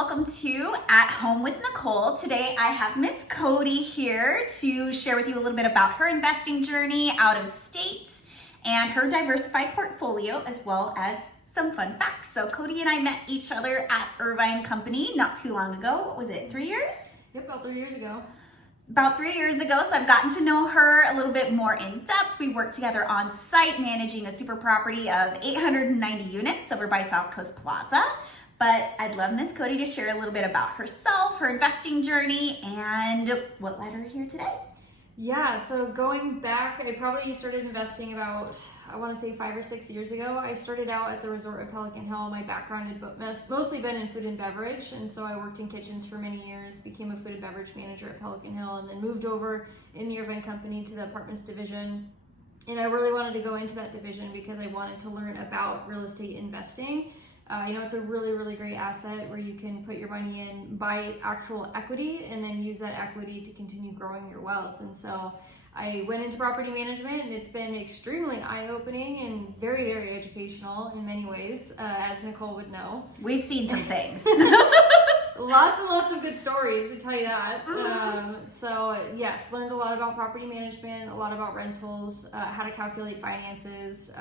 Welcome to At Home with Nicole. Today I have Miss Codi here to share with you a little bit about her investing journey out of state and her diversified portfolio, as well as some fun facts. So Codi and I met each other at Irvine Company not too long ago. What was it, 3 years? Yep, about 3 years ago. About 3 years ago, so I've gotten to know her a little bit more in depth. We worked together on site managing a super property of 890 units over by South Coast Plaza. But I'd love Miss Codi to share a little bit about herself, her investing journey, and what led her here today. Yeah, so going back, I probably started investing about, I want to say 5 or 6 years ago. I started out at the resort at Pelican Hill. My background had mostly been in food and beverage, and so I worked in kitchens for many years, became a food and beverage manager at Pelican Hill, and then moved over in the Irvine Company to the apartments division. And I really wanted to go into that division because I wanted to learn about real estate investing. It's a really, really great asset where you can put your money in, buy actual equity, and then use that equity to continue growing your wealth. And so I went into property management, and it's been extremely eye-opening and very, very educational in many ways, as Nicole would know. We've seen some things. Lots and lots of good stories, to tell you that. So yes, learned a lot about property management, a lot about rentals, how to calculate finances,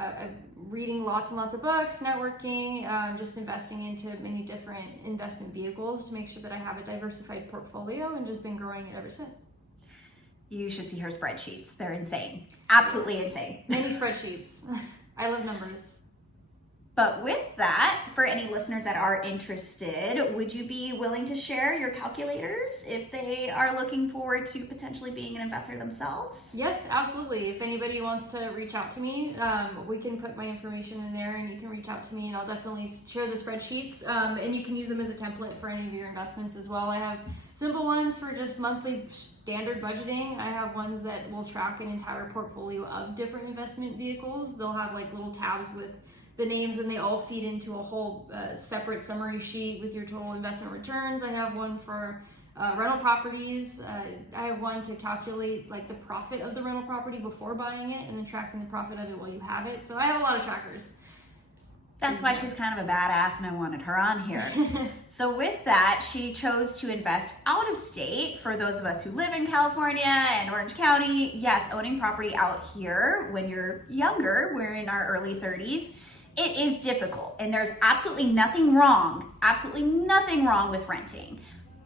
reading lots and lots of books, networking, just investing into many different investment vehicles to make sure that I have a diversified portfolio, and just been growing it ever since. You should see her spreadsheets. They're insane. Absolutely insane. Many spreadsheets. I love numbers. But with that, for any listeners that are interested, would you be willing to share your calculators if they are looking forward to potentially being an investor themselves? Yes, absolutely. If anybody wants to reach out to me, we can put my information in there, and you can reach out to me, and I'll definitely share the spreadsheets, and you can use them as a template for any of your investments as well. I have simple ones for just monthly standard budgeting. I have ones that will track an entire portfolio of different investment vehicles. They'll have like little tabs with the names, and they all feed into a whole separate summary sheet with your total investment returns. I have one for rental properties. I have one to calculate like the profit of the rental property before buying it, and then tracking the profit of it while you have it. So I have a lot of trackers. That's why she's kind of a badass, and I wanted her on here. So with that, she chose to invest out of state. For those of us who live in California and Orange County, yes, owning property out here when you're younger, we're in our early 30s, it is difficult, and there's absolutely nothing wrong with renting.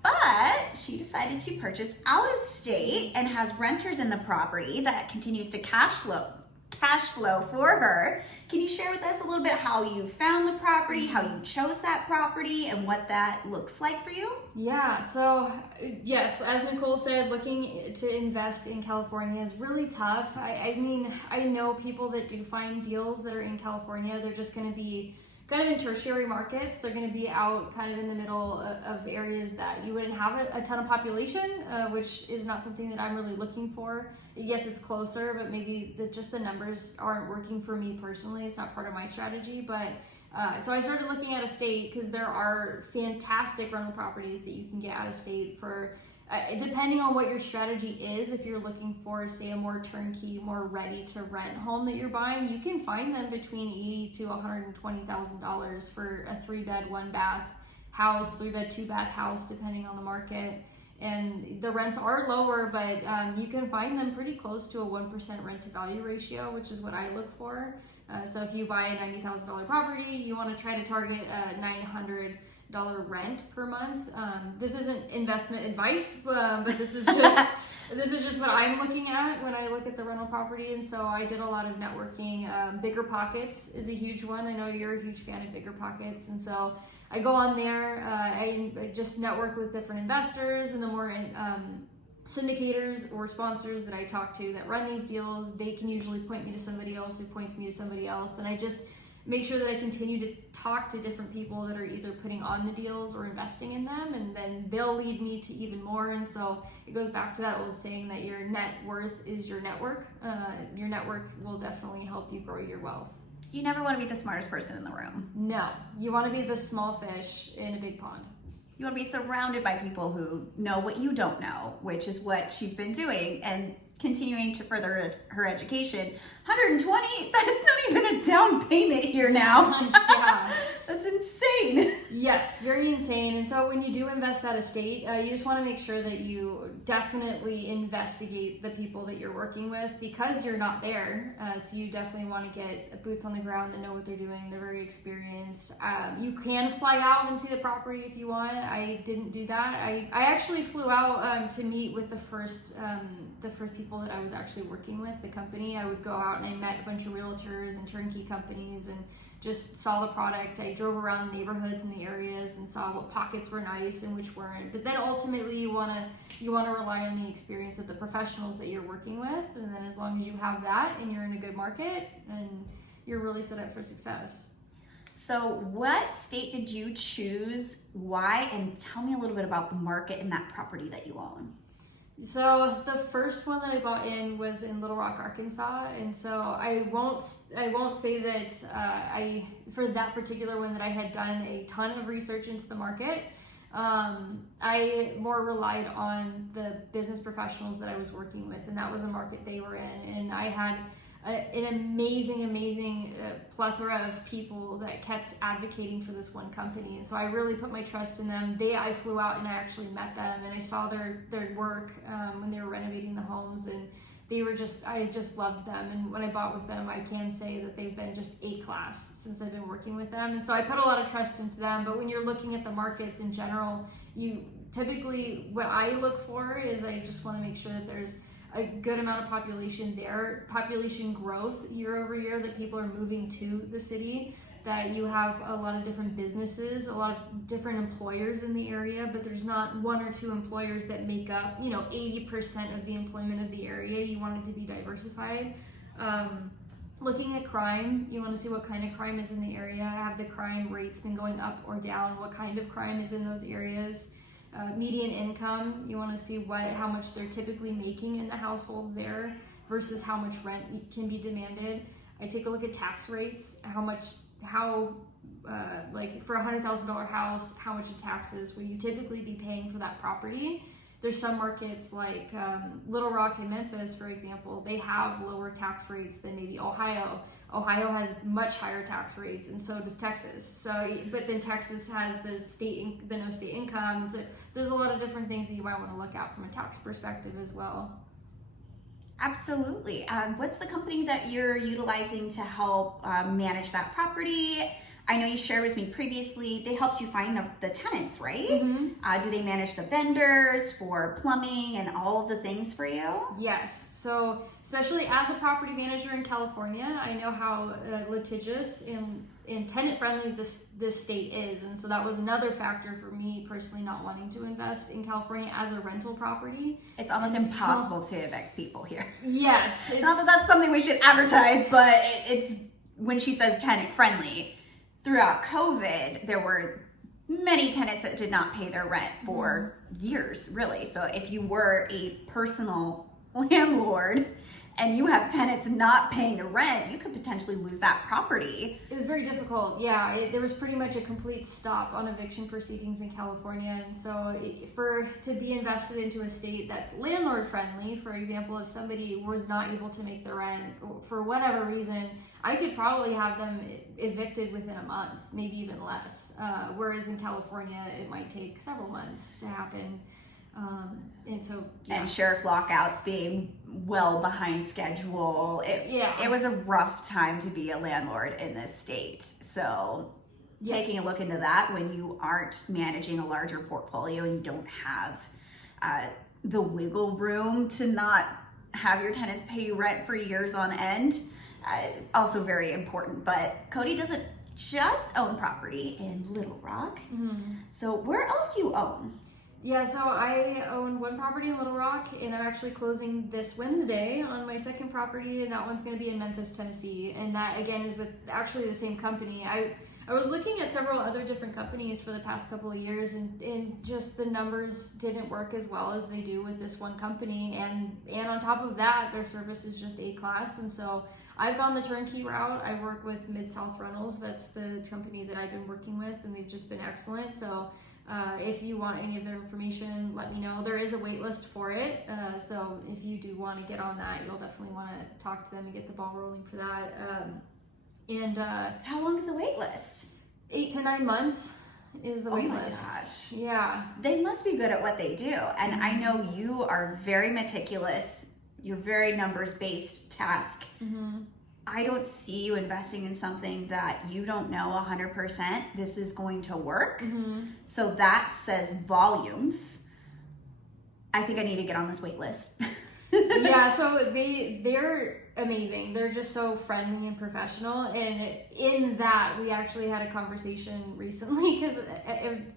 But she decided to purchase out of state and has renters in the property that continues to cash flow for her. Can you share with us a little bit how you found the property, how you chose that property, and what that looks like for you? Yeah, so yes, as Nicole said, looking to invest in California is really tough. I mean, I know people that do find deals that are in California. They're just going to be kind of in tertiary markets. They're going to be out kind of in the middle of areas that you wouldn't have a ton of population, which is not something that I'm really looking for. Yes, it's closer, but maybe just the numbers aren't working for me personally. It's not part of my strategy. But so I started looking out of state because there are fantastic rental properties that you can get out of state for, depending on what your strategy is. If you're looking for, say, a more turnkey, more ready to rent home that you're buying, you can find them between $80,000 to $120,000 for a 3-bed, 1-bath house, 3-bed, 2-bath house, depending on the market. And the rents are lower, but you can find them pretty close to a 1% rent to value ratio, which is what I look for. So if you buy a $90,000 property, you want to try to target a $900 rent per month. This isn't investment advice, but this is just what I'm looking at when I look at the rental property. And so I did a lot of networking. Bigger Pockets is a huge one. I know you're a huge fan of Bigger Pockets, and so I go on there. I just network with different investors, and the more syndicators or sponsors that I talk to that run these deals, they can usually point me to somebody else who points me to somebody else. And I just make sure that I continue to talk to different people that are either putting on the deals or investing in them, and then they'll lead me to even more. And so it goes back to that old saying that your net worth is your network. Your network will definitely help you grow your wealth. You never want to be the smartest person in the room. No, you want to be the small fish in a big pond. You want to be surrounded by people who know what you don't know, which is what she's been doing. And continuing to further her education. 120, that's not even a down payment here now. Yeah. That's insane. Yes, very insane. And so when you do invest out of state, you just want to make sure that you definitely investigate the people that you're working with, because you're not there. So you definitely want to get boots on the ground that know what they're doing. They're very experienced. You can fly out and see the property if you want. I didn't do that. I actually flew out to meet with the first people that I was actually working with, the company. I would go out and I met a bunch of realtors and turnkey companies and just saw the product. I drove around the neighborhoods and the areas and saw what pockets were nice and which weren't. But then ultimately you wanna rely on the experience of the professionals that you're working with, and then as long as you have that and you're in a good market, then you're really set up for success. So what state did you choose? Why? And tell me a little bit about the market and that property that you own. So the first one that I bought in was in Little Rock, Arkansas, and so I won't say that for that particular one that I had done a ton of research into the market. I more relied on the business professionals that I was working with, and that was a market they were in, and I had an amazing plethora of people that kept advocating for this one company, and so I really put my trust in them. I flew out and I actually met them, and I saw their work when they were renovating the homes, and I just loved them. And when I bought with them, I can say that they've been just A-class since I've been working with them, and so I put a lot of trust into them. But when you're looking at the markets in general, typically what I look for is I just want to make sure that there's a good amount of population there, population growth year over year, that people are moving to the city, that you have a lot of different businesses, a lot of different employers in the area, but there's not one or two employers that make up, 80% of the employment of the area. You want it to be diversified. Looking at crime, you want to see what kind of crime is in the area. Have the crime rates been going up or down? What kind of crime is in those areas? Median income, you want to see how much they're typically making in the households there versus how much rent can be demanded. I take a look at tax rates, like for a $100,000 house, how much in taxes will you typically be paying for that property. There's some markets like Little Rock and Memphis, for example, they have lower tax rates than maybe Ohio. Ohio has much higher tax rates, and so does Texas. But then Texas has the no state income. So there's a lot of different things that you might want to look at from a tax perspective as well. Absolutely. What's the company that you're utilizing to help manage that property? I know you shared with me previously, they helped you find the tenants, right? Mm-hmm. Do they manage the vendors for plumbing and all of the things for you? Yes. So especially as a property manager in California, I know how litigious and tenant friendly this state is. And so that was another factor for me personally not wanting to invest in California as a rental property. It's almost impossible to evict people here. Yes. Not that that's something we should advertise, but it's when she says tenant friendly. Throughout COVID, there were many tenants that did not pay their rent for years, really. So if you were a personal landlord and you have tenants not paying the rent, you could potentially lose that property. It was very difficult. Yeah, there was pretty much a complete stop on eviction proceedings in California. And so to be invested into a state that's landlord friendly, for example, if somebody was not able to make the rent for whatever reason, I could probably have them evicted within a month, maybe even less. Whereas in California, it might take several months to happen. And sheriff lockouts being well behind schedule. It was a rough time to be a landlord in this state. So taking a look into that when you aren't managing a larger portfolio and you don't have the wiggle room to not have your tenants pay you rent for years on end, also very important. But Codi doesn't just own property in Little Rock. Mm-hmm. So where else do you own? Yeah, so I own one property in Little Rock, and I'm actually closing this Wednesday on my second property, and that one's going to be in Memphis, Tennessee. And that, again, is with actually the same company. I was looking at several other different companies for the past couple of years, and just the numbers didn't work as well as they do with this one company. And on top of that, their service is just A-class. And so I've gone the turnkey route. I work with Mid-South Rentals. That's the company that I've been working with, and they've just been excellent. So If you want any of their information, let me know. There is a wait list for it, so if you do want to get on that, you'll definitely want to talk to them and get the ball rolling for that. How long is the wait list? 8 to 9 months is the wait list. Oh my gosh. Yeah. They must be good at what they do. And I know you are very meticulous. You're very numbers-based task. I don't see you investing in something that you don't know 100% this is going to work. So that says volumes. I think I need to get on this wait list. Yeah, so they're amazing. They're just so friendly and professional. And in that, we actually had a conversation recently because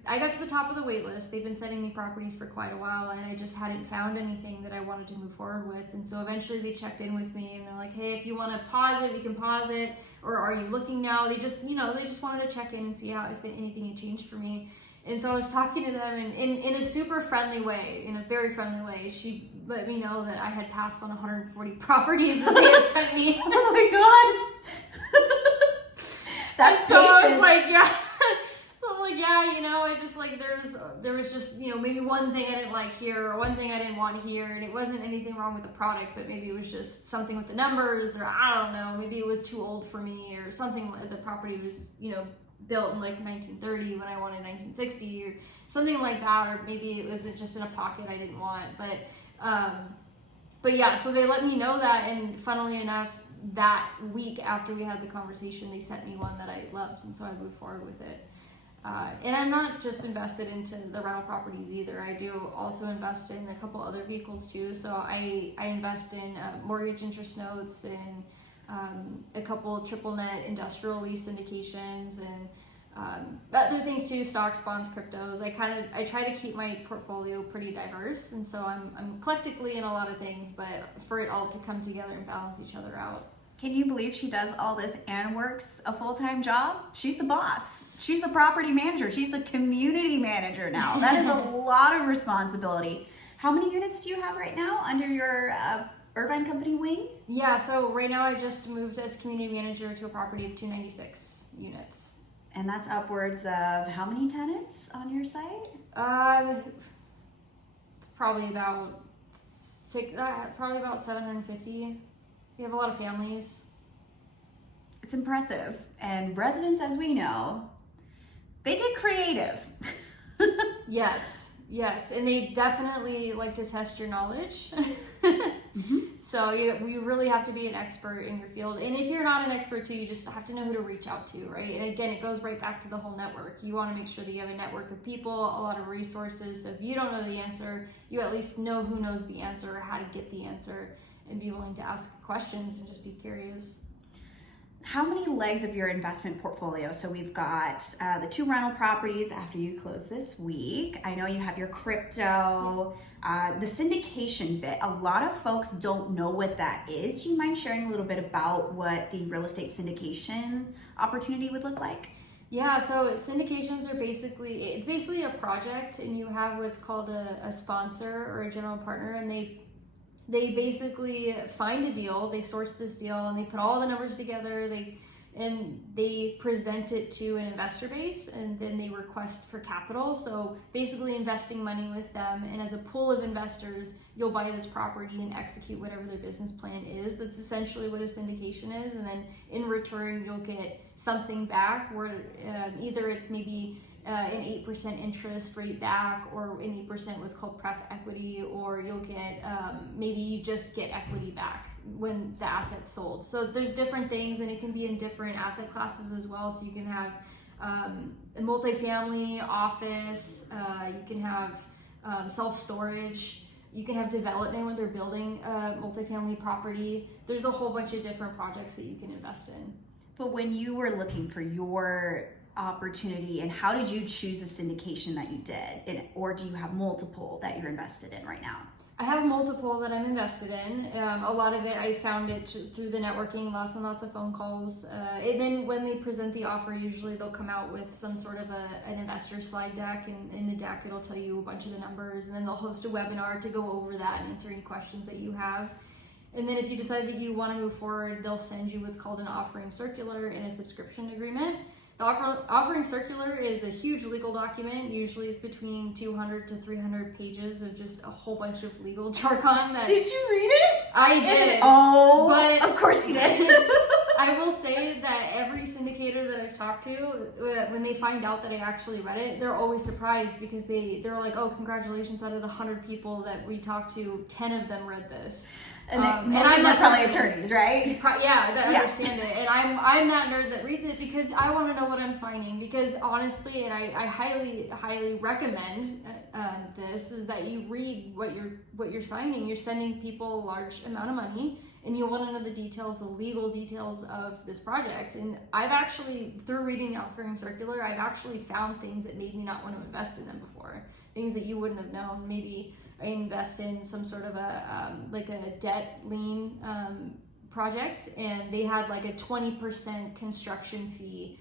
I got to the top of the wait list. They've been sending me properties for quite a while, and I just hadn't found anything that I wanted to move forward with. And so eventually they checked in with me, and they're like, hey, if you want to pause it, we can pause it. Or are you looking now? They just wanted to check in and see if anything had changed for me. And so I was talking to them, and in a super friendly way, in a very friendly way, she let me know that I had passed on 140 properties that they had sent me. Oh my God. That's so patience. I was like, yeah. So I'm like, yeah, I just like, there was just, maybe one thing I didn't like here, or one thing I didn't want here, and it wasn't anything wrong with the product, but maybe it was just something with the numbers, or I don't know, maybe it was too old for me, or something. The property was, built in like 1930 when I wanted 1960 or something like that, or maybe it was just in a pocket I didn't want. But yeah, so they let me know that, and funnily enough, that week after we had the conversation, they sent me one that I loved, and so I moved forward with it. And I'm not just invested into the rental properties either. I do also invest in a couple other vehicles too. So I invest in mortgage interest notes and a couple triple net industrial lease syndications and other things too, stocks, bonds, cryptos. I try to keep my portfolio pretty diverse, and so I'm eclectically in a lot of things, but for it all to come together and balance each other out. Can you believe she does all this and works a full-time job? She's the boss. She's the property manager. She's the community manager now. That is a lot of responsibility. How many units do you have right now under your Irvine Company wing? Yeah, so right now I just moved as community manager to a property of 296 units. And that's upwards of how many tenants on your site? Probably about 750. We have a lot of families. It's impressive. And residents, as we know, they get creative. Yes, and they definitely like to test your knowledge. So you really have to be an expert in your field. And if you're not an expert too, you just have to know who to reach out to, right? And again, it goes right back to the whole network. You want to make sure that you have a network of people, a lot of resources. So if you don't know the answer, you at least know who knows the answer or how to get the answer, and be willing to ask questions and just be curious. How many legs of your investment portfolio? So we've got the 2 rental properties after you close this week. I know you have your crypto, the syndication bit. A lot of folks don't know what that is. Do you mind sharing a little bit about what the real estate syndication opportunity would look like? Yeah, so syndications are basically a project, and you have what's called a sponsor or a general partner, and they basically find a deal, they source this deal, and they put all the numbers together, they present it to an investor base, and then they request for capital. So basically investing money with them, and as a pool of investors, you'll buy this property and execute whatever their business plan is. That's essentially what a syndication is. And then in return, you'll get something back, where either it's maybe an 8% interest rate back, or an 8% what's called pref equity, or you'll get maybe you just get equity back when the asset's sold. So there's different things, and it can be in different asset classes as well. So you can have a multifamily office, you can have self-storage, you can have development when they're building a multifamily property. There's a whole bunch of different projects that you can invest in. But when you were looking for your opportunity, and how did you choose the syndication that you did, or do you have multiple that you're invested in right now? I have multiple that I'm invested in. A lot of it, I found it through the networking, lots and lots of phone calls. And then when they present the offer, usually they'll come out with some sort of an investor slide deck, and in the deck it'll tell you a bunch of the numbers, and then they'll host a webinar to go over that and answer any questions that you have. And then if you decide that you want to move forward, they'll send you what's called an offering circular and a subscription agreement. The offering circular is a huge legal document. Usually it's between 200 to 300 pages of just a whole bunch of legal jargon. Did you read it? I did. Oh, but of course you did. I will say that every syndicator that I've talked to, when they find out that I actually read it, they're always surprised because they're like, oh, congratulations, out of the 100 people that we talked to, 10 of them read this. And I'm not probably attorneys, right? That understand it. And I'm that nerd that reads it because I want to know what I'm signing. Because honestly, and I highly recommend this, is that you read what you're signing. You're sending people a large amount of money, and you want to know the details, the legal details of this project. And I've actually, through reading the offering circular, I've actually found things that made me not want to invest in them before. Things that you wouldn't have known. Maybe I invest in some sort of a debt lien project, and they had like a 20% construction fee.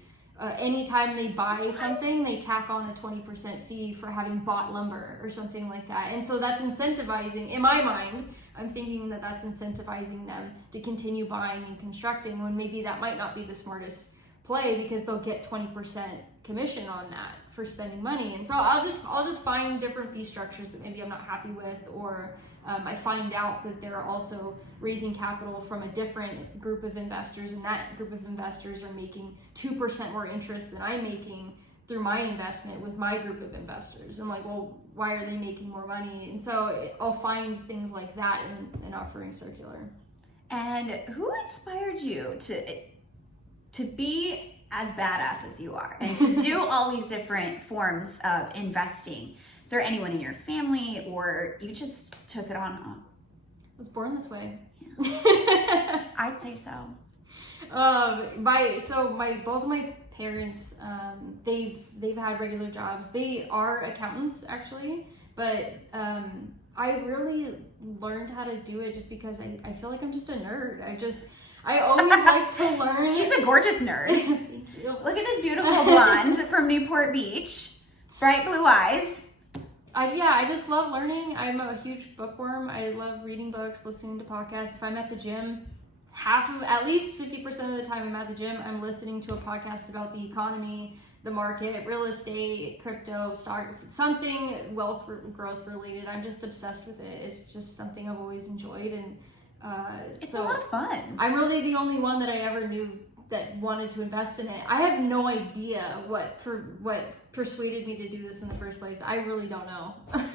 Anytime they buy something, they tack on a 20% fee for having bought lumber or something like that. And so that's incentivizing, in my mind, I'm thinking that that's incentivizing them to continue buying and constructing, when maybe that might not be the smartest play, because they'll get 20% commission on that for spending money. And so I'll just find different fee structures that maybe I'm not happy with, or I find out that they're also raising capital from a different group of investors, and that group of investors are making 2% more interest than I'm making through my investment with my group of investors. I'm like, well, why are they making more money? And so I'll find things like that in an offering circular. And who inspired you to be as badass as you are and to do all these different forms of investing? Is there anyone in your family, or you just took it on? I was born this way. Yeah. I'd say so. Both of my parents, they've had regular jobs. They are accountants actually, but I really learned how to do it just because I feel like I'm just a nerd. I always like to learn. She's a gorgeous nerd. Thank you. Look at this beautiful blonde from Newport Beach, bright blue eyes. I just love learning. I'm a huge bookworm. I love reading books, listening to podcasts. If I'm at the gym, at least 50% of the time I'm at the gym, I'm listening to a podcast about the economy, the market, real estate, crypto, stocks, something wealth growth related. I'm just obsessed with it. It's just something I've always enjoyed, and it's a lot of fun. I'm really the only one that I ever knew that wanted to invest in it. I have no idea what persuaded me to do this in the first place. I really don't know.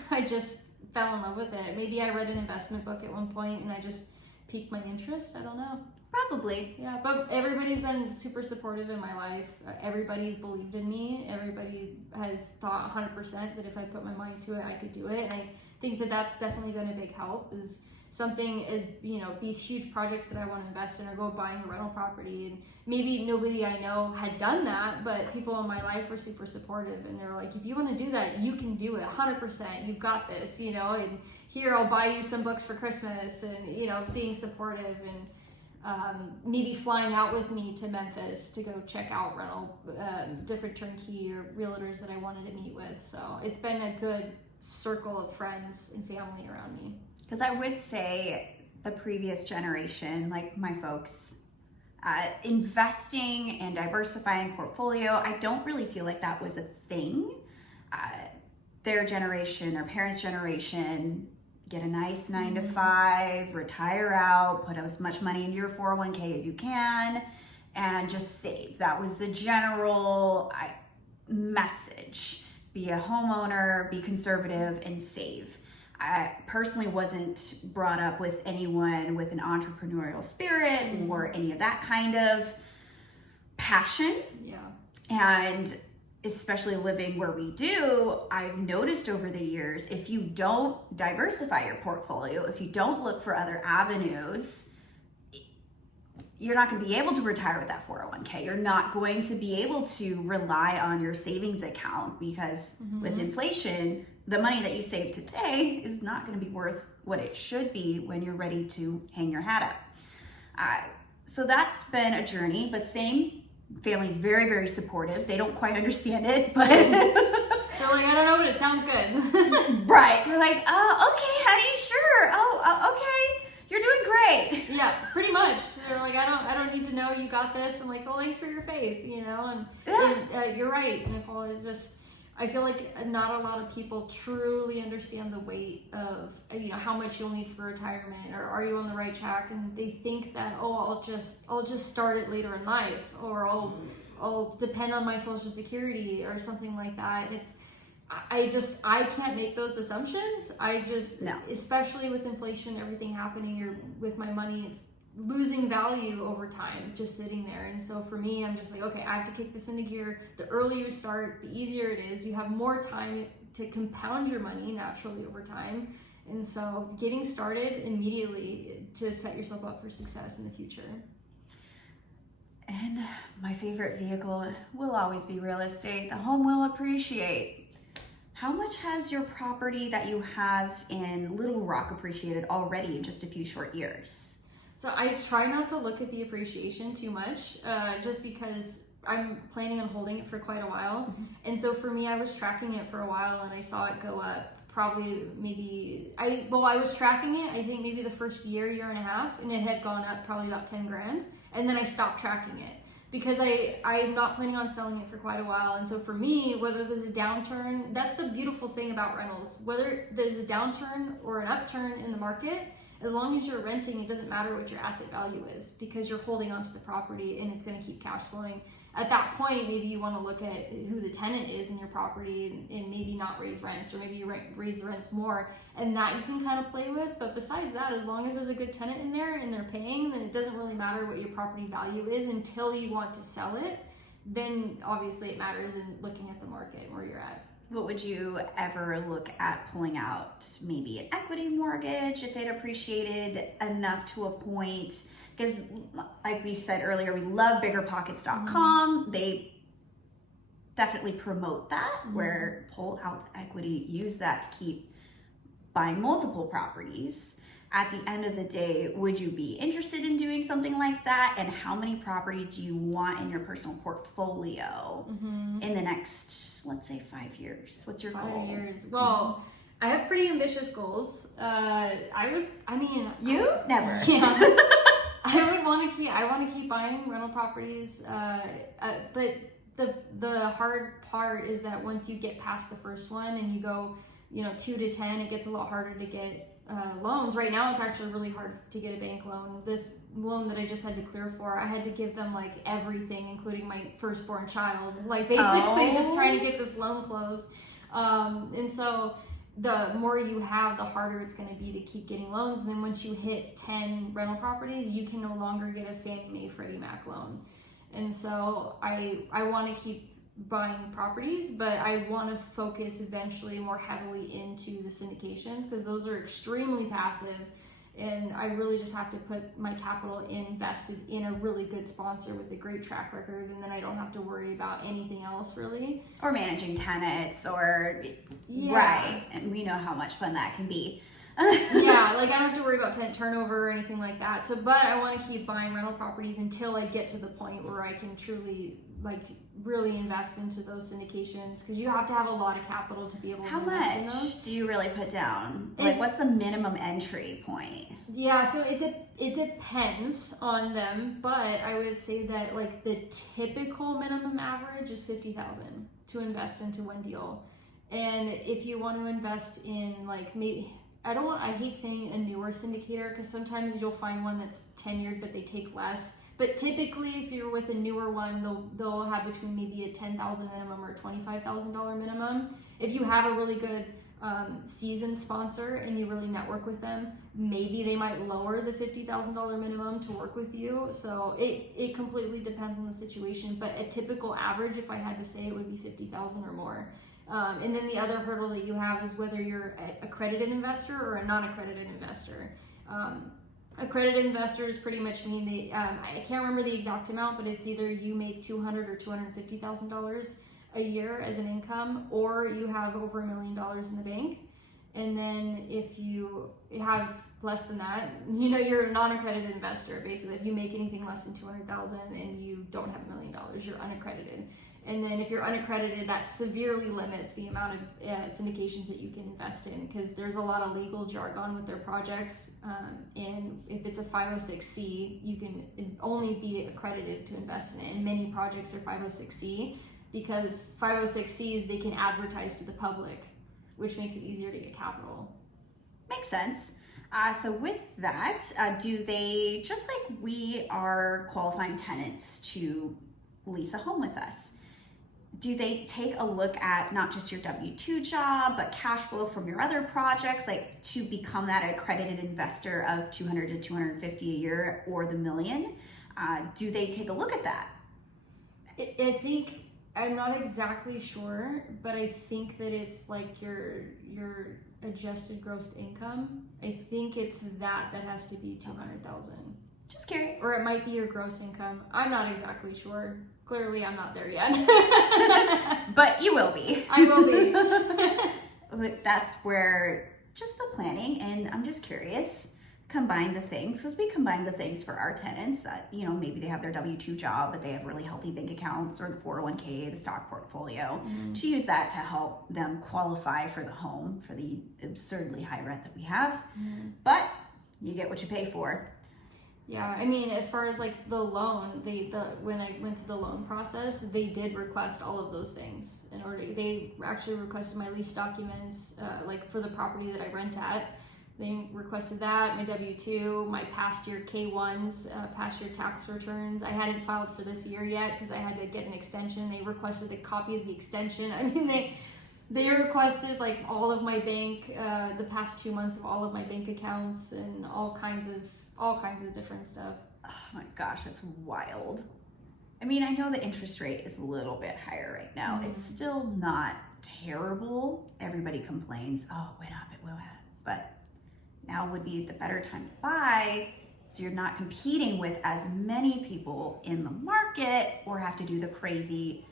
I just fell in love with it. Maybe I read an investment book at one point and I just piqued my interest. I don't know. Probably. Yeah, but everybody's been super supportive in my life. Everybody's believed in me. Everybody has thought 100% that if I put my mind to it, I could do it. And I think that that's definitely been a big help, is something is, these huge projects that I want to invest in, or go buying a rental property. And maybe nobody I know had done that, but people in my life were super supportive, and they're like, if you want to do that, you can do it 100%. You've got this, and here, I'll buy you some books for Christmas, and, being supportive, and maybe flying out with me to Memphis to go check out rental, different turnkey or realtors that I wanted to meet with. So it's been a good circle of friends and family around me. Because I would say the previous generation, like my folks, investing and diversifying portfolio, I don't really feel like that was a thing. Their generation, their parents' generation, get a nice 9 to 5, retire out, put as much money into your 401k as you can, and just save. That was the general message. Be a homeowner, be conservative, and save. I personally wasn't brought up with anyone with an entrepreneurial spirit or any of that kind of passion. Yeah. And especially living where we do, I've noticed over the years, if you don't diversify your portfolio, if you don't look for other avenues, you're not going to be able to retire with that 401k. You're not going to be able to rely on your savings account, because with inflation, the money that you save today is not going to be worth what it should be when you're ready to hang your hat up. So that's been a journey, but same, family's very, very supportive. They don't quite understand it, but they're like, I don't know, but it sounds good. Right. They're like, oh, okay, honey, sure. Oh, okay. You're doing great. Yeah, pretty much. They're like, I don't need to know, you got this. I'm like, well, thanks for your faith, you know. And you're right, Nicole. It's just, I feel like not a lot of people truly understand the weight of, you know, how much you'll need for retirement, or are you on the right track? And they think that, oh, I'll just start it later in life, or I'll depend on my Social Security or something like that. It's, I can't make those assumptions. No. Especially with inflation, everything happening, or with my money, it's losing value over time, just sitting there. And so for me, I'm just like, okay, I have to kick this into gear. The earlier you start, the easier it is. You have more time to compound your money naturally over time. And so getting started immediately to set yourself up for success in the future. And my favorite vehicle will always be real estate. The home will appreciate. How much has your property that you have in Little Rock appreciated already in just a few short years? So I try not to look at the appreciation too much, just because I'm planning on holding it for quite a while. Mm-hmm. And so for me, I was tracking it for a while, and I saw it go up probably I was tracking it, I think maybe the first year and a half, and it had gone up probably about 10 grand. And then I stopped tracking it because I'm not planning on selling it for quite a while. And so for me, whether there's a downturn, that's the beautiful thing about rentals. Whether there's a downturn or an upturn in the market, as long as you're renting, it doesn't matter what your asset value is, because you're holding onto the property and it's going to keep cash flowing. At that point, maybe you want to look at who the tenant is in your property and maybe not raise rents, or maybe you raise the rents more, and that you can kind of play with. But besides that, as long as there's a good tenant in there and they're paying, then it doesn't really matter what your property value is until you want to sell it. Then obviously it matters in looking at the market and where you're at. But would you ever look at pulling out maybe an equity mortgage if it appreciated enough to a point? Because like we said earlier, we love biggerpockets.com. Mm-hmm. They definitely promote that, mm-hmm. where pull out the equity, use that to keep buying multiple properties. At the end of the day, would you be interested in doing something like that? And how many properties do you want in your personal portfolio mm-hmm. in the next, let's say, 5 years? What's your goal? 5 years. Well, mm-hmm. I have pretty ambitious goals. Never. Yeah. I want to keep buying rental properties. But the hard part is that once you get past the first one and you go, 2 to 10, it gets a lot harder to get loans. Right now, it's actually really hard to get a bank loan. This loan that I just had to clear for, I had to give them like everything, including my firstborn child, like basically just trying to get this loan closed. And so the more you have, the harder it's going to be to keep getting loans. And then once you hit 10 rental properties, you can no longer get a Fannie Mae Freddie Mac loan. And so I want to keep buying properties, but I want to focus eventually more heavily into the syndications, because those are extremely passive, and I really just have to put my capital invested in a really good sponsor with a great track record, and then I don't have to worry about anything else really. Or managing tenants, or yeah. Right, and we know how much fun that can be. Yeah, like I don't have to worry about tenant turnover or anything like that. So, but I want to keep buying rental properties until I get to the point where I can truly really invest into those syndications, because you have to have a lot of capital to be able to invest in those. How much do you really put down? What's the minimum entry point? Yeah, so it depends on them, but I would say that like the typical minimum average is $50,000 to invest into one deal. And if you want to invest in like maybe, I hate saying a newer syndicator, because sometimes you'll find one that's tenured but they take less. But typically, if you're with a newer one, they'll have between maybe a $10,000 minimum or $25,000 minimum. If you have a really good seasoned sponsor and you really network with them, maybe they might lower the $50,000 minimum to work with you. So it completely depends on the situation. But a typical average, if I had to say, it would be $50,000 or more. And then the other hurdle that you have is whether you're an accredited investor or a non-accredited investor. Accredited investors pretty much mean I can't remember the exact amount, but it's either you make $200,000 or $250,000 a year as an income, or you have over $1 million in the bank. And then if you have less than that, you're a non-accredited investor. Basically, if you make anything less than $200,000 and you don't have $1 million, you're unaccredited. And then if you're unaccredited, that severely limits the amount of syndications that you can invest in, because there's a lot of legal jargon with their projects. And if it's a 506c, you can only be accredited to invest in it. And many projects are 506c because 506cs, they can advertise to the public, which makes it easier to get capital. Makes sense. So with that, do they, just like we are qualifying tenants to lease a home with us, do they take a look at not just your W-2 job, but cash flow from your other projects, like to become that accredited investor of 200 to 250 a year or the million? Do they take a look at that? I think, I'm not exactly sure, but I think that it's like your adjusted gross income. I think it's that has to be 200,000. Just curious. Or it might be your gross income. I'm not exactly sure. Clearly, I'm not there yet. But you will be. I will be. But that's where just the planning, and I'm just curious, combine the things, because we combine the things for our tenants that, you know, maybe they have their W-2 job, but they have really healthy bank accounts, or the 401k, the stock portfolio, to use that to help them qualify for the home for the absurdly high rent that we have. But you get what you pay for. Yeah, I mean, as far as like the loan, when I went through the loan process, they did request all of those things in order. They actually requested my lease documents, like for the property that I rent at. They requested that, my W-2, my past year K-1s, past year tax returns. I hadn't filed for this year yet because I had to get an extension. They requested a copy of the extension. I mean, they requested like all of my bank, the past 2 months of all of my bank accounts and all kinds of different stuff. Oh my gosh, that's wild. I mean, I know the interest rate is a little bit higher right now. It's still not terrible. Everybody complains, oh, it went up, but now would be the better time to buy, so you're not competing with as many people in the market or have to do the crazy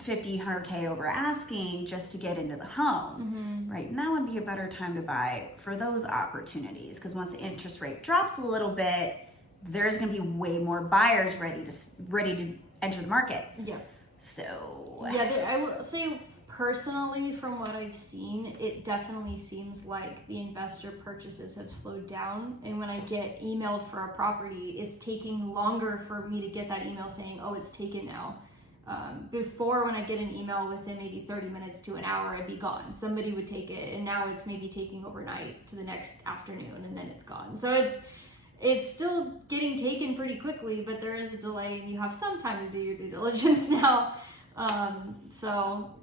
50, 100K over asking just to get into the home. Right now would be a better time to buy for those opportunities, because once the interest rate drops a little bit, there's going to be way more buyers ready to enter the market. Yeah. So yeah, I would say personally, from what I've seen, it definitely seems like the investor purchases have slowed down. And when I get emailed for a property, it's taking longer for me to get that email saying, oh, it's taken now. Before, when I get an email within maybe 30 minutes to an hour, I'd be gone. Somebody would take it, and now it's maybe taking overnight to the next afternoon, and then it's gone. So it's still getting taken pretty quickly, but there is a delay, and you have some time to do your due diligence now.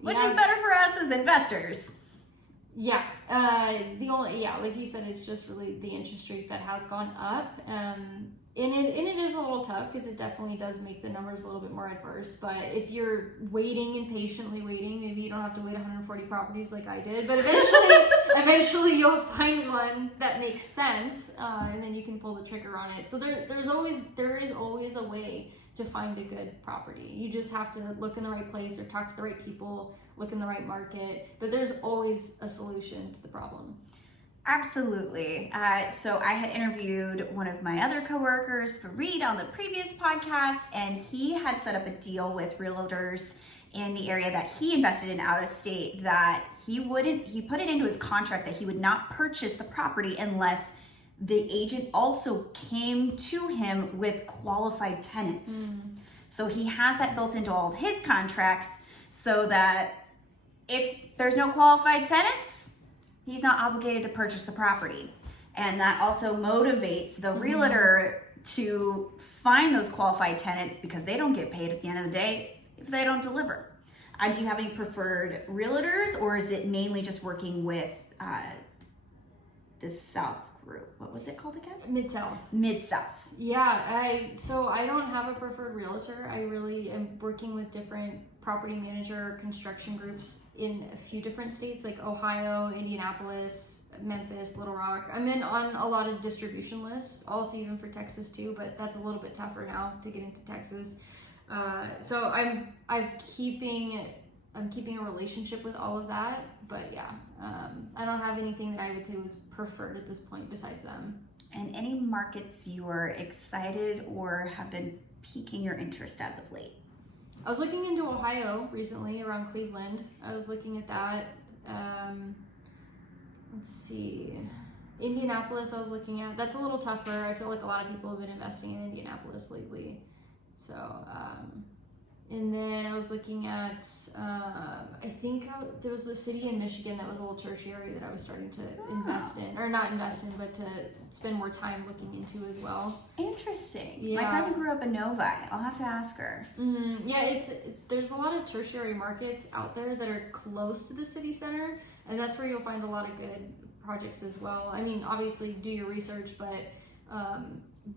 Which is better for us as investors. Yeah. Like you said, it's just really the interest rate that has gone up. And it is a little tough because it definitely does make the numbers a little bit more adverse. But if you're waiting and patiently waiting, maybe you don't have to wait 140 properties like I did. But eventually you'll find one that makes sense, and then you can pull the trigger on it. So there is always a way to find a good property. You just have to look in the right place or talk to the right people, look in the right market. But there's always a solution to the problem. Absolutely. So I had interviewed one of my other coworkers, Fareed, on the previous podcast, and he had set up a deal with realtors in the area that he invested in out of state that he put it into his contract that he would not purchase the property unless the agent also came to him with qualified tenants. So he has that built into all of his contracts so that if there's no qualified tenants, he's not obligated to purchase the property. And that also motivates the realtor to find those qualified tenants because they don't get paid at the end of the day if they don't deliver. Do you have any preferred realtors, or is it mainly just working with the South group? What was it called again? Mid-South. Mid-South. Yeah, I don't have a preferred realtor. I really am working with different property manager construction groups in a few different states like Ohio, Indianapolis, Memphis, Little Rock. I'm on a lot of distribution lists, also even for Texas too, but that's a little bit tougher now to get into Texas. So I'm keeping a relationship with all of that, but yeah, I don't have anything that I would say was preferred at this point besides them. And any markets you are excited or have been piquing your interest as of late? I was looking into Ohio recently, around Cleveland. I was looking at that. Let's see. Indianapolis I was looking at. That's a little tougher. I feel like a lot of people have been investing in Indianapolis lately. So, and then I was looking at, I think there was a city in Michigan that was a little tertiary that I was starting to invest in, or not invest in, but to spend more time looking into as well. Interesting. Yeah. My cousin grew up in Novi. I'll have to ask her. Mm-hmm. Yeah, there's a lot of tertiary markets out there that are close to the city center, and that's where you'll find a lot of good projects as well. I mean, obviously do your research, but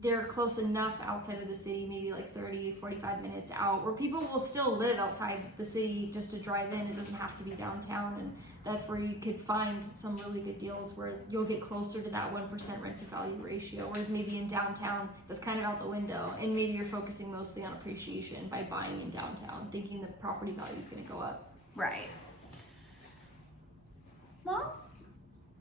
they're close enough outside of the city, maybe like 30, 45 minutes out, where people will still live outside the city just to drive in. It doesn't have to be downtown, and that's where you could find some really good deals where you'll get closer to that 1% rent to value ratio, whereas maybe in downtown, that's kind of out the window, and maybe you're focusing mostly on appreciation by buying in downtown, thinking the property value is going to go up. Right. Well,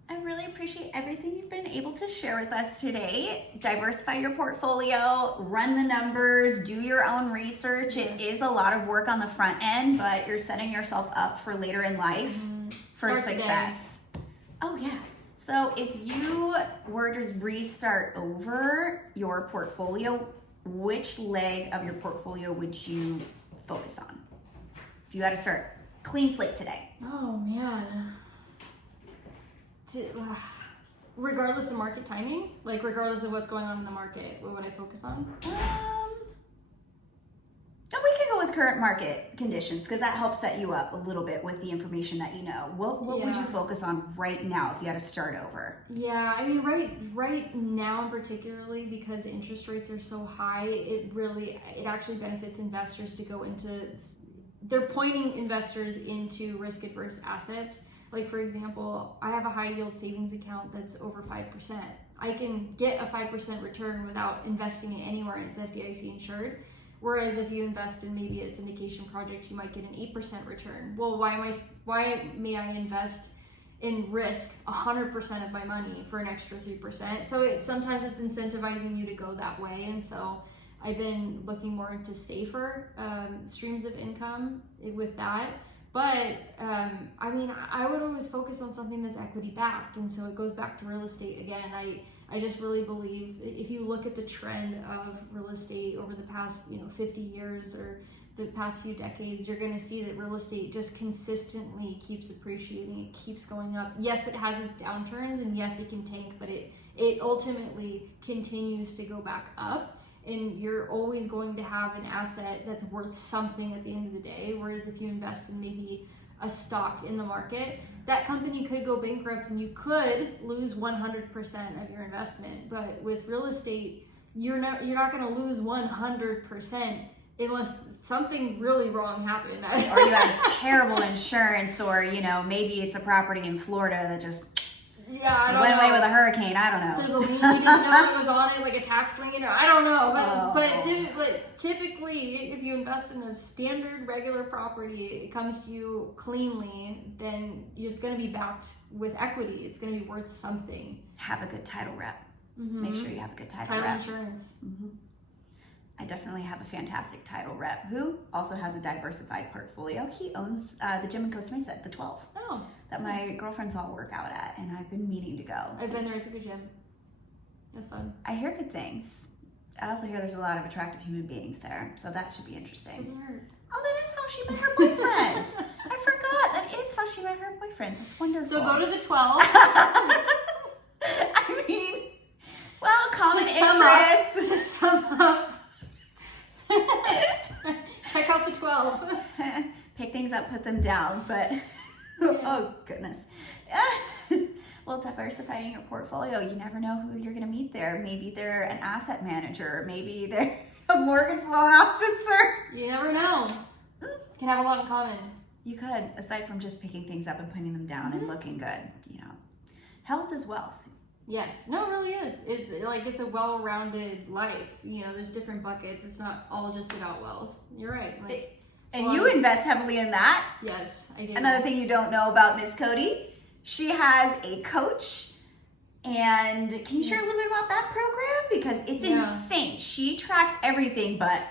I really appreciate everything you've been able to share with us today. Diversify your portfolio, run the numbers, do your own research. Yes. It is a lot of work on the front end, but you're setting yourself up for later in life for Start success. Oh yeah. So if you were to restart over your portfolio, which leg of your portfolio would you focus on? If you had to start clean slate today. Oh man. Regardless of market timing, like regardless of what's going on in the market, what would I focus on? We can go with current market conditions because that helps set you up a little bit with the information that you know. What would you focus on right now if you had to start over? Yeah, I mean, right now, in particularly because interest rates are so high, it actually benefits investors to go into. They're pointing investors into risk adverse assets. Like, for example, I have a high yield savings account that's over 5%. I can get a 5% return without investing it anywhere, and it's FDIC insured. Whereas if you invest in maybe a syndication project, you might get an 8% return. Well, why may I invest in risk 100% of my money for an extra 3%? So sometimes it's incentivizing you to go that way. And so I've been looking more into safer streams of income with that. But I mean, I would always focus on something that's equity backed, and so it goes back to real estate again. I just really believe that if you look at the trend of real estate over the past 50 years or the past few decades, you're going to see that real estate just consistently keeps appreciating. It keeps going up. Yes, it has its downturns, and yes, it can tank, but it ultimately continues to go back up. And you're always going to have an asset that's worth something at the end of the day. Whereas if you invest in maybe a stock in the market, that company could go bankrupt and you could lose 100% of your investment. But with real estate, you're not going to lose 100% unless something really wrong happened. Or you have terrible insurance, or maybe it's a property in Florida that just went away with a hurricane. I don't know. There's a lien you didn't know it was on it, like a tax lien. I don't know. But typically, if you invest in a standard, regular property, it comes to you cleanly, then it's going to be backed with equity. It's going to be worth something. Have a good title rep. Mm-hmm. Make sure you have a good title rep. Title insurance. Mm-hmm. I definitely have a fantastic title rep who also has a diversified portfolio. He owns the gym in Costa Mesa, the 12. Oh, that my girlfriends all work out at, and I've been meaning to go. I've been there. It's a good gym. It was fun. I hear good things. I also hear there's a lot of attractive human beings there, so that should be interesting. Doesn't hurt. Oh, that is how she met her boyfriend. I forgot. That is how she met her boyfriend. It's wonderful. So go to the 12. I mean, well, common interest. To sum up. Check out the 12. Pick things up, put them down, but oh goodness. Well, diversifying your portfolio, you never know who you're going to meet there. Maybe they're an asset manager, maybe they're a mortgage loan officer. You never know. Can have a lot in common. You could, aside from just picking things up and putting them down and looking good. Health is wealth. Yes, no, it really is. It's a well-rounded life. There's different buckets. It's not all just about wealth. You're right. And you invest heavily in that. Yes, I do. Another thing you don't know about Miss Codi, she has a coach. And can you share a little bit about that program? Because it's insane. She tracks everything, but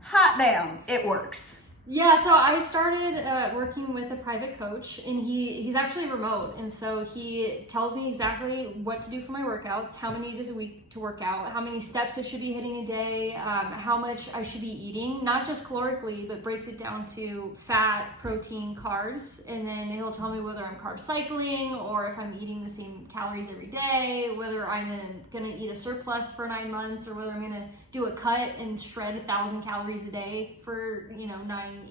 hot damn, it works. Yeah, so I started working with a private coach, and he's actually remote, and so he tells me exactly what to do for my workouts, how many days a week to work out, how many steps I should be hitting a day, how much I should be eating, not just calorically, but breaks it down to fat, protein, carbs, and then he'll tell me whether I'm carb cycling or if I'm eating the same calories every day, whether I'm gonna eat a surplus for 9 months, or whether I'm gonna do a cut and shred 1,000 calories a day for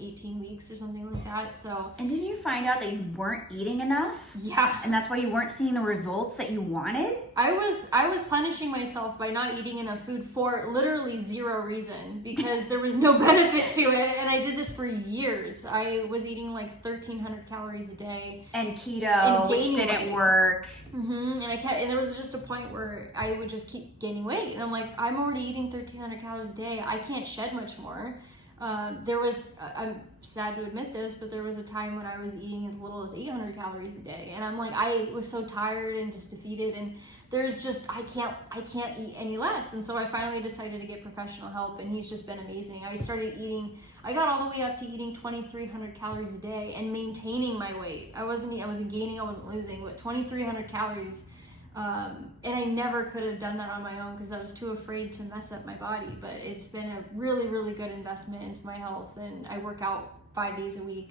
18 weeks or something like that. So, and didn't you find out that you weren't eating enough? Yeah, and that's why you weren't seeing the results that you wanted? I was punishing myself by not eating enough food for literally zero reason, because there was no benefit to it, and I did this for years. I was eating like 1,300 calories a day and keto, which didn't work. And and there was just a point where I would just keep gaining weight, and I'm like, I'm already eating 1,300 calories a day. I can't shed much more. I'm sad to admit this, but there was a time when I was eating as little as 800 calories a day, and I'm like, I was so tired and just defeated, and there's just, I can't eat any less. And so I finally decided to get professional help, and he's just been amazing. I got all the way up to eating 2,300 calories a day and maintaining my weight. I wasn't gaining, I wasn't losing, but 2,300 calories. And I never could have done that on my own because I was too afraid to mess up my body. But it's been a really, really good investment into my health, and I work out 5 days a week.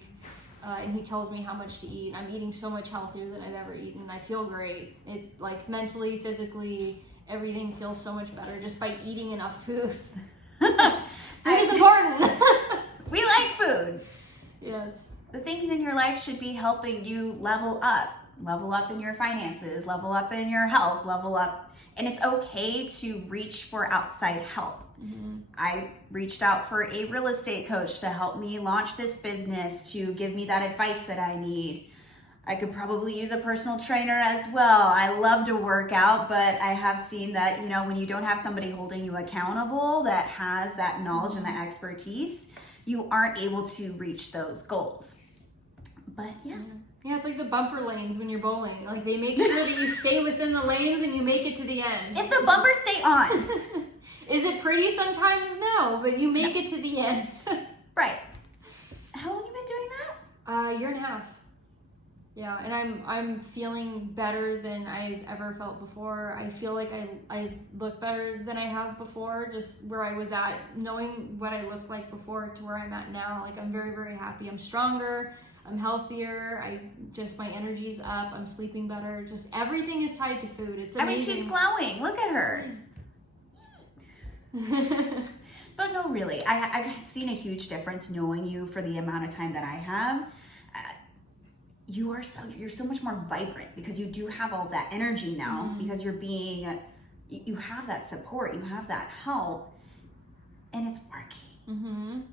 And he tells me how much to eat. I'm eating so much healthier than I've ever eaten. I feel great. It, like, mentally, physically, everything feels so much better just by eating enough food. Food is important. We like food. Yes. The things in your life should be helping you level up in your finances, level up in your health, level up. And it's okay to reach for outside help. I reached out for a real estate coach to help me launch this business, to give me that advice that I need. I could probably use a personal trainer as well. I love to work out, but I have seen that, when you don't have somebody holding you accountable that has that knowledge and that expertise, you aren't able to reach those goals. But yeah. Yeah, it's like the bumper lanes when you're bowling. Like, they make sure that you stay within the lanes and you make it to the end. If the bumpers stay on. Is it pretty sometimes? No, but you make it to the end. Right. How long have you been doing that? A year and a half. Yeah, and I'm feeling better than I've ever felt before. I feel like I look better than I have before, just where I was at, knowing what I looked like before to where I'm at now. Like, I'm very, very happy. I'm stronger. I'm healthier. My energy's up. I'm sleeping better. Just everything is tied to food. It's amazing. She's glowing. Look at her. But no, really, I've seen a huge difference knowing you for the amount of time that I have. You're so much more vibrant because you do have all that energy now, because you have that support, you have that help, and it's working.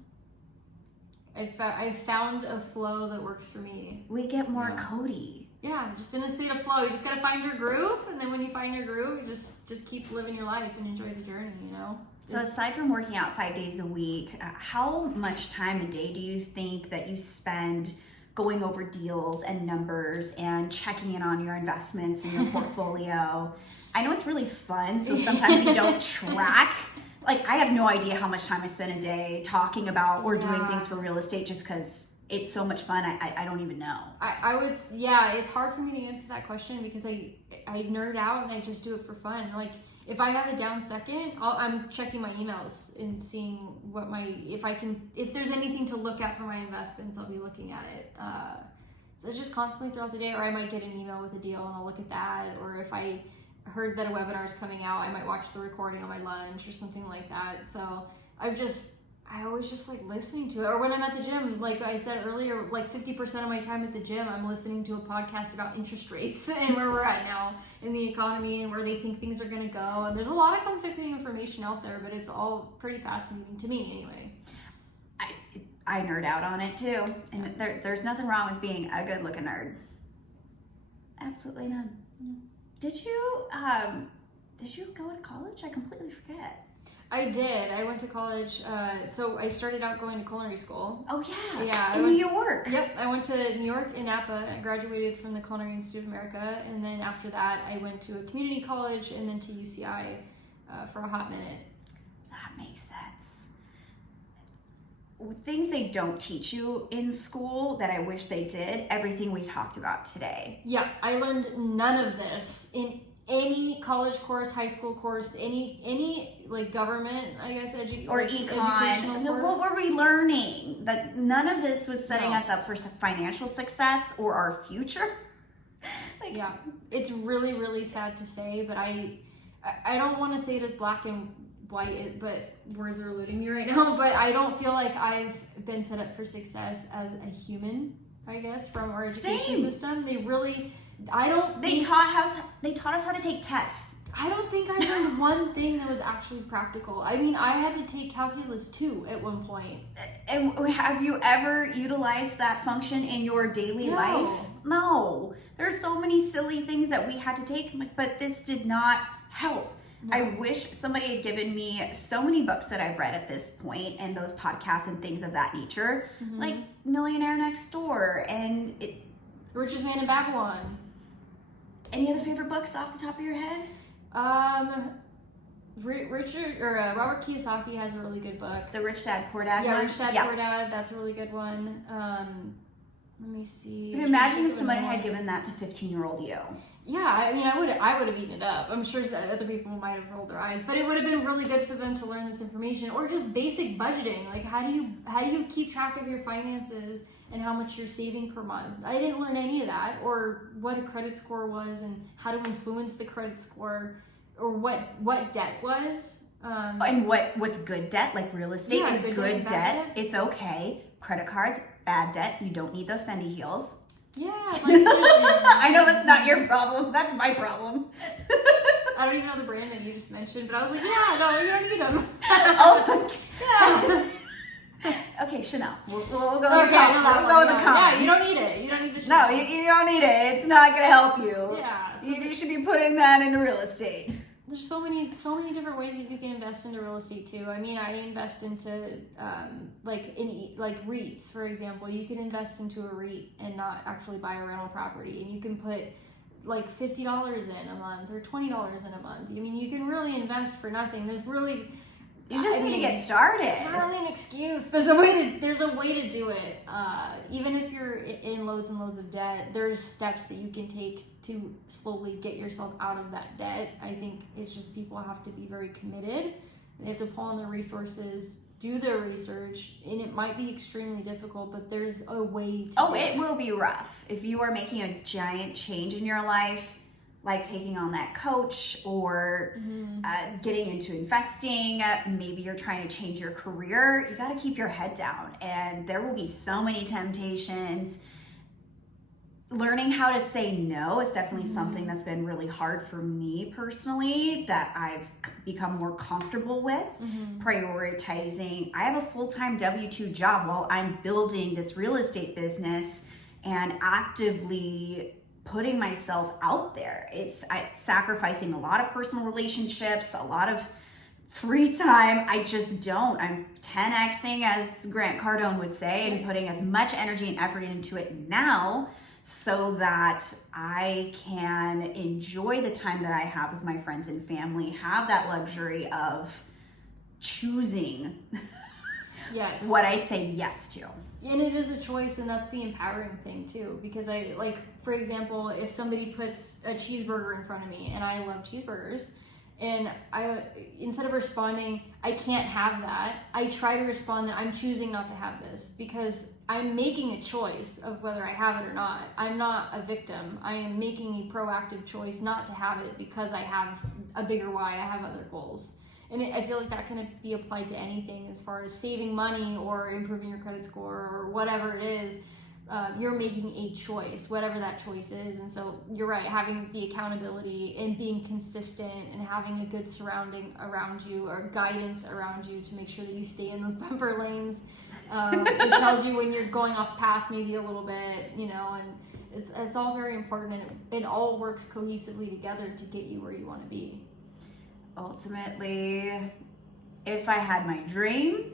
I found a flow that works for me. We get more Codi. Yeah, just in a state of flow. You just gotta find your groove, and then when you find your groove, you just keep living your life and enjoy the journey. So aside from working out 5 days a week, how much time a day do you think that you spend going over deals and numbers and checking in on your investments and your portfolio? I know it's really fun, so sometimes you don't track. Like, I have no idea how much time I spend a day talking about or doing things for real estate just because it's so much fun. I don't even know. It's hard for me to answer that question because I nerd out and I just do it for fun. Like, if I have a down second, I'm checking my emails and seeing if there's anything to look at for my investments, I'll be looking at it. So it's just constantly throughout the day, or I might get an email with a deal and I'll look at that. Or if I heard that a webinar is coming out, I might watch the recording on my lunch or something like that. So I always just like listening to it. Or when I'm at the gym, like I said earlier, like 50% of my time at the gym, I'm listening to a podcast about interest rates and where we're at now in the economy and where they think things are going to go. And there's a lot of conflicting information out there, but it's all pretty fascinating to me anyway. I nerd out on it too. And there's nothing wrong with being a good looking nerd. Absolutely none. Did you go to college? I completely forget. I did. I went to college. So I started out going to culinary school. Oh yeah. Yeah. In New York. Yep. I went to New York in Napa. I graduated from the Culinary Institute of America, and then after that, I went to a community college and then to UCI for a hot minute. That makes sense. things they don't teach you in school that I wish they did, everything we talked about today. Yeah, I learned none of this in any college course, high school course, any like government, I guess, or educational econ. course. What were we learning? That none of this was setting No. us up for financial success or our future. Like, yeah, it's really, really sad to say, but I don't want to say it as black and white, but words are eluding me right now. But I don't feel like I've been set up for success as a human, I guess, from our education system. They really, They taught us how to take tests. I don't think I learned one thing that was actually practical. I mean, I had to take calculus 2 at one point. And have you ever utilized that function in your daily life? No. There's so many silly things that we had to take, but this did not help. No. I wish somebody had given me so many books that I've read at this point and those podcasts and things of that nature, like Millionaire Next Door and Richest Man in Babylon. Any other favorite books off the top of your head? Robert Kiyosaki has a really good book. The Rich Dad Poor Dad. Yeah, Rich Dad Poor Dad. That's a really good one. Let me see. But imagine if somebody had given that to 15-year-old you. Yeah, I mean, I would have eaten it up. I'm sure that other people might have rolled their eyes, but it would have been really good for them to learn this information, or just basic budgeting. Like, how do you keep track of your finances and how much you're saving per month? I didn't learn any of that, or what a credit score was and how to influence the credit score, or what debt was. And what's good debt, like real estate is good debt. It's okay. Credit cards, bad debt. You don't need those Fendi heels. Yeah, like I know that's not your problem. That's my problem. I don't even know the brand that you just mentioned, but I was like, yeah, no, you don't need them. Oh, yeah. Okay, Chanel. We'll go with okay, the common. We'll go with the common. Yeah, you don't need it. You don't need the Chanel. No, you don't need it. It's not going to help you. Yeah. So you should be putting that into real estate. There's so many different ways that you can invest into real estate too. I mean, I invest into like REITs, for example. You can invest into a REIT and not actually buy a rental property, and you can put like $50 in a month or $20 in a month. I mean, you can really invest for nothing. There's really you just need to get started. It's not really an excuse. There's a way to do it. Even if you're in loads and loads of debt, there's steps that you can take to slowly get yourself out of that debt. I think it's just people have to be very committed. They have to pull on their resources, do their research, and it might be extremely difficult, but there's a way to do it. It will be rough. If you are making a giant change in your life, like taking on that coach or getting into investing, maybe you're trying to change your career, you got to keep your head down. And there will be so many temptations. Learning how to say no is definitely something that's been really hard for me personally, that I've become more comfortable with. Prioritizing. I have a full-time W-2 job while I'm building this real estate business and actively putting myself out there. It's sacrificing a lot of personal relationships, a lot of free time. I just don't. I'm 10xing, as Grant Cardone would say, and putting as much energy and effort into it now so that I can enjoy the time that I have with my friends and family, have that luxury of choosing what I say yes to. And it is a choice, and that's the empowering thing too, because I, like, for example, if somebody puts a cheeseburger in front of me, and I love cheeseburgers, and I, instead of responding, I can't have that, I try to respond that I'm choosing not to have this, because I'm making a choice of whether I have it or not. I'm not a victim. I am making a proactive choice not to have it because I have a bigger why, I have other goals. And I feel like that can be applied to anything as far as saving money or improving your credit score or whatever it is. You're making a choice, whatever that choice is. And so you're right, having the accountability and being consistent and having a good surrounding around you or guidance around you to make sure that you stay in those bumper lanes. It tells you when you're going off path maybe a little bit, you know, and it's all very important, and it all works cohesively together to get you where you want to be. Ultimately, if I had my dream,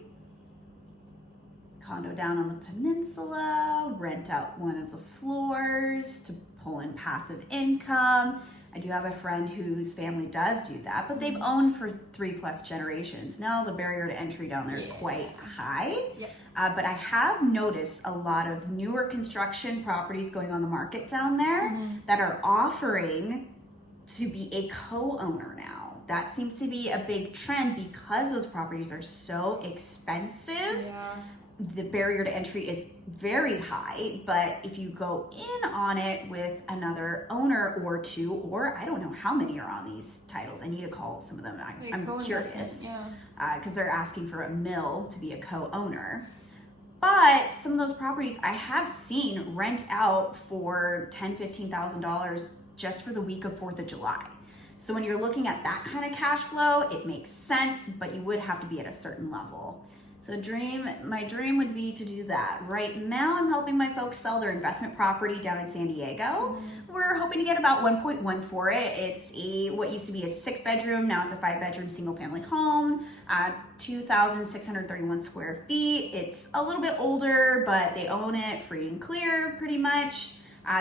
condo down on the peninsula, rent out one of the floors to pull in passive income, I do have a friend whose family does do that, but they've owned for 3+ generations. Now the barrier to entry down there is quite high. Yep. But I have noticed a lot of newer construction properties going on the market down there that are offering to be a co-owner now. That seems to be a big trend because those properties are so expensive. Yeah. The barrier to entry is very high, but if you go in on it with another owner or two, or I don't know how many are on these titles. I need to call some of them. I'm curious because they're asking for $1 million to be a co-owner. But some of those properties I have seen rent out for $10,000, $15,000 just for the week of 4th of July. So when you're looking at that kind of cash flow, it makes sense, but you would have to be at a certain level. So my dream would be to do that. Right now, I'm helping my folks sell their investment property down in San Diego. We're hoping to get about 1.1 for it. It's what used to be a 6-bedroom, now it's a 5-bedroom single-family home, 2,631 square feet. It's a little bit older, but they own it free and clear, pretty much.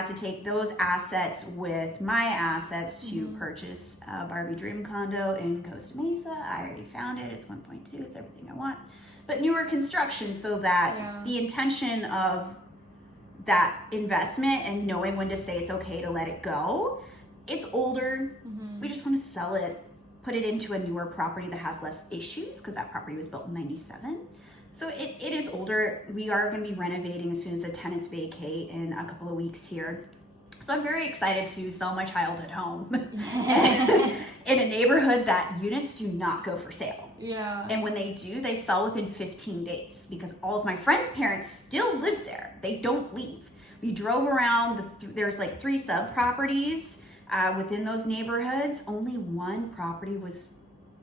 To take those assets with my assets to purchase a Barbie Dream condo in Costa Mesa. I already found it. It's 1.2. It's everything I want. But newer construction, so that the intention of that investment and knowing when to say it's okay to let it go, it's older. We just want to sell it, put it into a newer property that has less issues because that property was built in 97. So it is older. We are going to be renovating as soon as the tenants vacate in a couple of weeks here. So I'm very excited to sell my childhood home in a neighborhood that units do not go for sale. Yeah. And when they do, they sell within 15 days because all of my friends' parents still live there. They don't leave. We drove around, there's like 3 sub-properties within those neighborhoods. Only one property was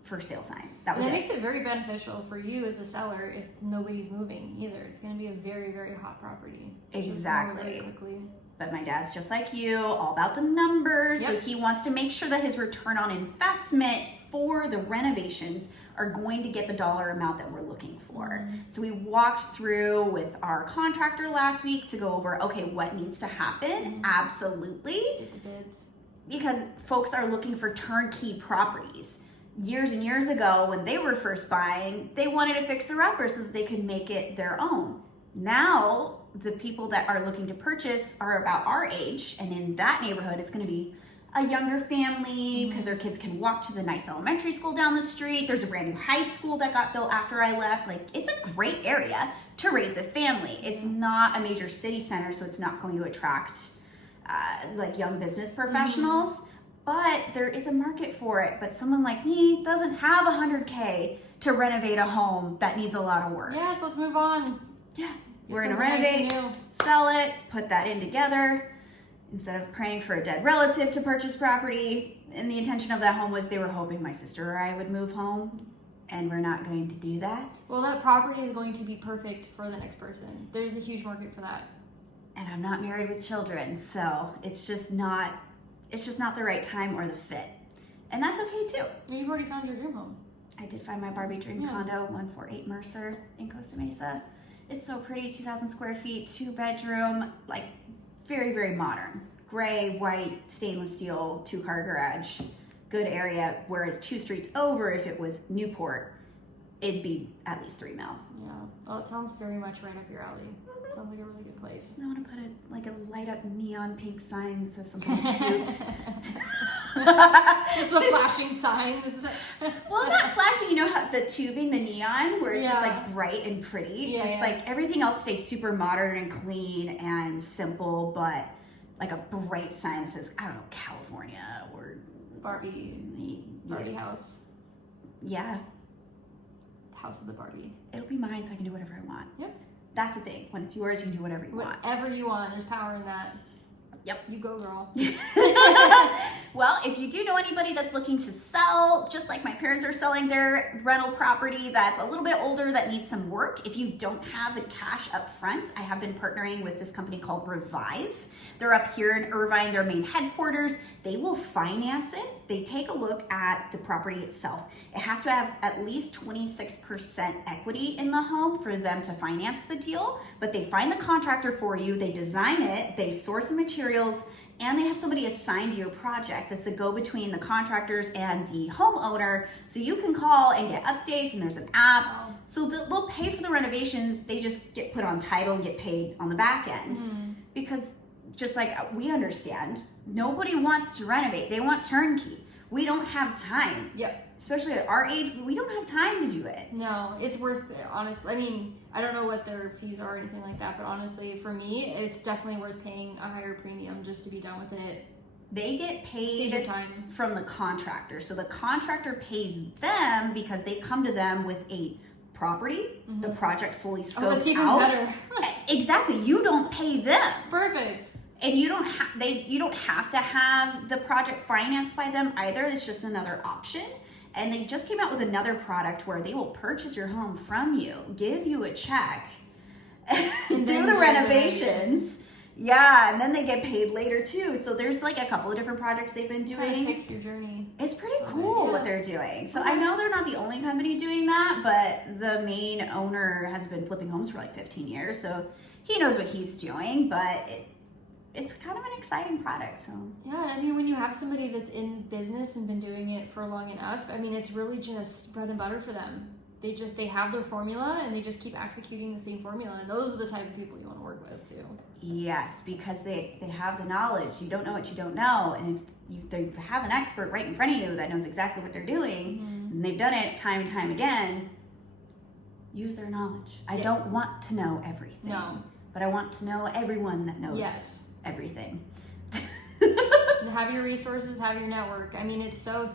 for sale sign. That makes it very beneficial for you as a seller if nobody's moving either. It's going to be a very, very hot property. Exactly. Very quickly. But my dad's just like you, all about the numbers. So he wants to make sure that his return on investment for the renovations are going to get the dollar amount that we're looking for. So we walked through with our contractor last week to go over, okay, what needs to happen? Absolutely. Get the bids. Because folks are looking for turnkey properties. Years and years ago, when they were first buying, they wanted a fixer-upper so that they could make it their own. Now, the people that are looking to purchase are about our age, and in that neighborhood, it's going to be a younger family because their kids can walk to the nice elementary school down the street. There's a brand new high school that got built after I left. Like, it's a great area to raise a family. It's not a major city center, so it's not going to attract like young business professionals. But there is a market for it. But someone like me doesn't have $100K to renovate a home that needs a lot of work. Yes, let's move on. Yeah, we're gonna renovate, sell it, put that in together. Instead of praying for a dead relative to purchase property. And the intention of that home was they were hoping my sister or I would move home. And we're not going to do that. Well, that property is going to be perfect for the next person. There's a huge market for that. And I'm not married with children, so it's just not the right time or the fit. And that's okay too. You've already found your dream home. I did find my Barbie Dream condo, 148 Mercer in Costa Mesa. It's so pretty, 2,000 square feet, 2-bedroom, like very, very modern. Gray, white, stainless steel, 2-car garage, good area. Whereas 2 streets over, if it was Newport, it'd be at least $3 million. Yeah, well, it sounds very much right up your alley. Sounds like a really good place. I want to put a light up neon pink sign that says something cute. Just a flashing sign. Well, not flashing. You know how the tubing, the neon, where it's just like bright and pretty. Like everything else stays super modern and clean and simple, but like a bright sign that says, I don't know, California or Barbie house. Yeah. House of the Barbie. It'll be mine, so I can do whatever I want. Yep. That's the thing. When it's yours, you can do whatever you want. Whatever you want. There's power in that. Yep. You go, girl. Well, if you do know anybody that's looking to sell, just like my parents are selling their rental property that's a little bit older that needs some work, if you don't have the cash up front, I have been partnering with this company called Revive. They're up here in Irvine, their main headquarters. They will finance it. They take a look at the property itself. It has to have at least 26% equity in the home for them to finance the deal, but they find the contractor for you, they design it, they source the materials, and they have somebody assigned to your project that's the go between the contractors and the homeowner, so you can call and get updates, and there's an app. Wow. So they'll pay for the renovations, they just get put on title and get paid on the back end. Because just like we understand, nobody wants to renovate, they want turnkey. We don't have time. Yep. Especially at our age, we don't have time to do it. No, it's worth it, honestly. I mean, I don't know what their fees are or anything like that, but honestly, for me, it's definitely worth paying a higher premium just to be done with it. They get Save your paid time. from the contractor. So the contractor pays them because they come to them with a property, the project fully scoped Oh, that's even out. better. Exactly. You don't pay them. Perfect. And you don't have to have the project financed by them either. It's just another option. And they just came out with another product where they will purchase your home from you, give you a check, do the renovations. Yeah, and then they get paid later too. So there's like a couple of different projects they've been doing. Kind of pick your journey. It's pretty cool what they're doing. So I know they're not the only company doing that, but the main owner has been flipping homes for like 15 years. So he knows what he's doing, but it's kind of an exciting product. So Yeah, I mean, when you have somebody that's in business and been doing it for long enough, I mean, it's really just bread and butter for them. They have their formula and they just keep executing the same formula. And those are the type of people you want to work with too. yes, because they have the knowledge. You don't know what you don't know. And if they have an expert right in front of you that knows exactly what they're doing, and they've done it time and time again, use their knowledge. I don't want to know everything. No. But I want to know everyone that knows everything. Have your resources, have your network. I mean, it's so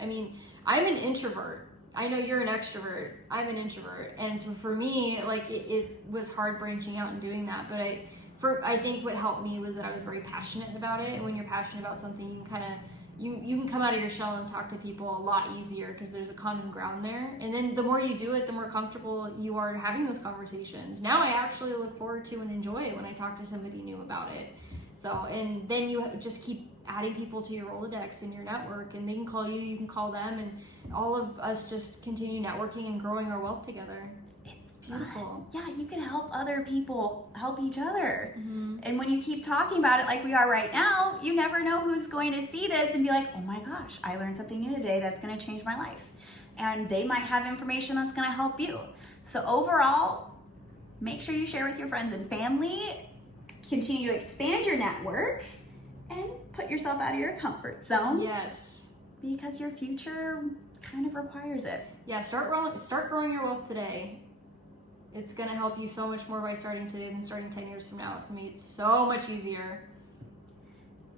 I mean, I'm an introvert. I know you're an extrovert. I'm an introvert. And so for me, like it was hard branching out and doing that. But I think what helped me was that I was very passionate about it. And when you're passionate about something, you can kind of, you can come out of your shell and talk to people a lot easier because there's a common ground there. And then the more you do it, the more comfortable you are having those conversations. Now I actually look forward to and enjoy it when I talk to somebody new about it. So, and then you just keep adding people to your Rolodex and your network, and they can call you, you can call them, and all of us just continue networking and growing our wealth together. It's beautiful. Yeah, you can help other people help each other. And when you keep talking about it like we are right now, you never know who's going to see this and be like, oh my gosh, I learned something new today that's going to change my life. And they might have information that's going to help you. So overall, make sure you share with your friends and family, continue to expand your network, and put yourself out of your comfort zone. Yes. Because your future kind of requires it. Yeah, start growing your wealth today. It's going to help you so much more by starting today than starting 10 years from now. It's going to be so much easier.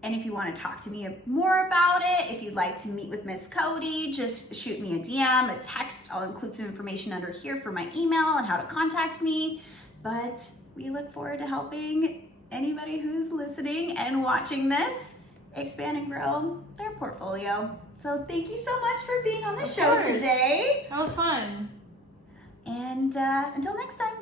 And if you want to talk to me more about it, if you'd like to meet with Miss Codi, just shoot me a DM, a text. I'll include some information under here for my email and how to contact me. But we look forward to helping anybody who's listening and watching this expand and grow their portfolio. So thank you so much for being on the show today. That was fun. And until next time.